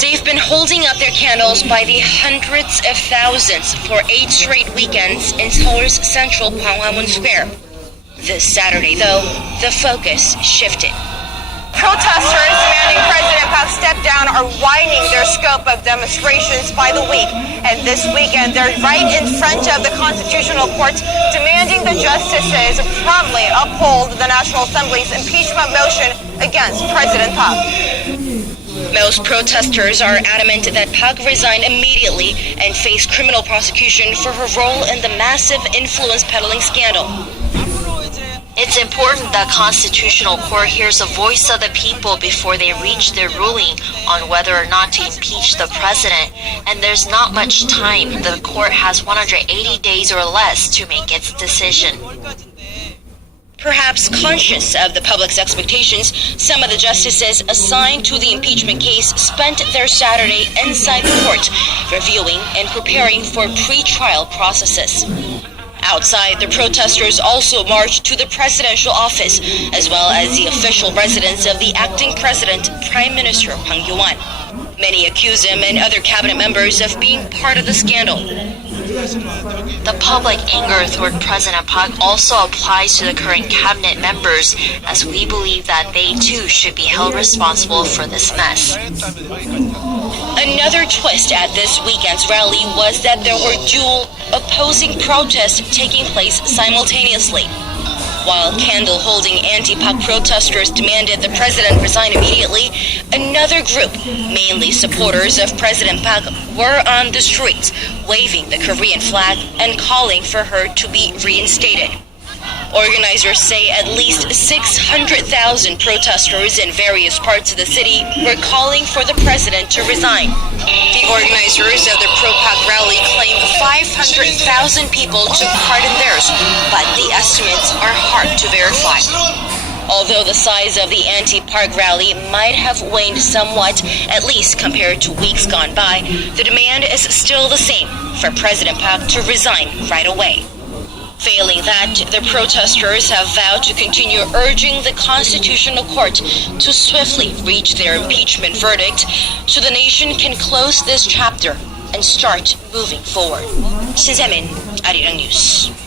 They've been holding up their candles by the hundreds of thousands for 8 straight weekends in Seoul's central Gwanghwamun Square. This Saturday, though, the focus shifted. Protesters demanding President Park step down are widening their scope of demonstrations by the week. And this weekend, they're right in front of the Constitutional Court, demanding the justices promptly uphold the National Assembly's impeachment motion against President Park. Most protesters are adamant that Park resign immediately and face criminal prosecution for her role in the massive influence peddling scandal. It's important that Constitutional Court hears the voice of the people before they reach their ruling on whether or not to impeach the president, and there's not much time. The court has 180 days or less to make its decision. Perhaps conscious of the public's expectations, some of the justices assigned to the impeachment case spent their Saturday inside the court, reviewing and preparing for pre-trial processes. Outside, the protesters also marched to the presidential office, as well as the official residence of the acting president, Prime Minister Hwang Kyo-won. Many accuse him and other cabinet members of being part of the scandal. The public anger toward President Park also applies to the current cabinet members, as we believe that they too should be held responsible for this mess. Another twist at this weekend's rally was that there were dual opposing protests taking place simultaneously. While candle-holding anti-Park protesters demanded the president resign immediately, another group, mainly supporters of President Park, were on the streets, waving the Korean flag and calling for her to be reinstated. Organizers say at least 600,000 protesters in various parts of the city were calling for the president to resign. The organizers of the pro-Park rally claim 500,000 people took part in theirs, but the estimates are hard to verify. Although the size of the anti-Park rally might have waned somewhat, at least compared to weeks gone by, the demand is still the same for President Park to resign right away. Failing that, the protesters have vowed to continue urging the Constitutional Court to swiftly reach their impeachment verdict so the nation can close this chapter and start moving forward. 신세민, 아리랑 뉴스.